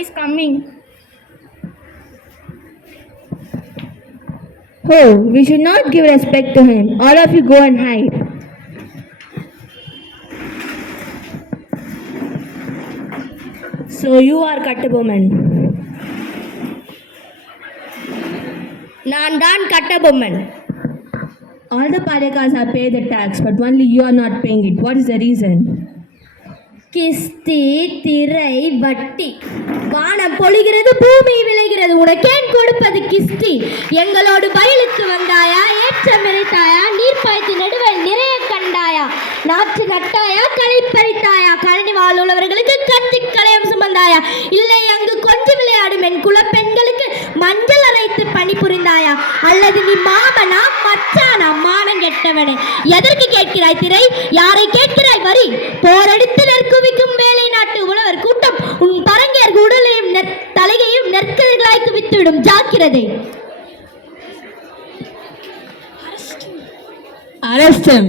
is coming. Oh, we should not give respect to him. All of you go and hide. So you are Kattabomman. நான் தான் Kattabomman. All the Palekas have paid the tax, but only you are not paying it. What is the reason? கிஸ்தி, திரை, வட்டி. வானம் பொழிகிறது, பூமி விளைகிறது, உனக்கேன் கொடுப்பது கிஸ்தி? எங்களோடு வயலுக்கு வந்தாயா, ஏற்றம் இறைத்தாயா, நீர் பாய்ச்சி நடுவல் நிறைய கண்டாயா, நாற்று நட்டாயா, களை பறித்தாயா, கழனி வாழ்வுள்ளவர்களுக்கு கத்தி களையம் சுமந்தாயா, இல்லை அங்கு கொஞ்சம் விளையாடும் என் குலப்பெண்களுக்கு மஞ்சள் அரைத்து பணிபுரிந்தாயா, அல்லது நீ மாமனா மச்சானா மானம் கெட்டவனே? எதற்கு கேட்கிறாய் திரை? யாரை கேட்கிறாய் வரி? போரடித்து நெற்குவிக்கும் வேலை நாட்டு உழவர் கூட்டம் உன் பரங்கியர் உடலையும் தலையையும் நெற்கதிர்களாய் குவித்துவிடும். ஜாக்கிரதை. Arrest him.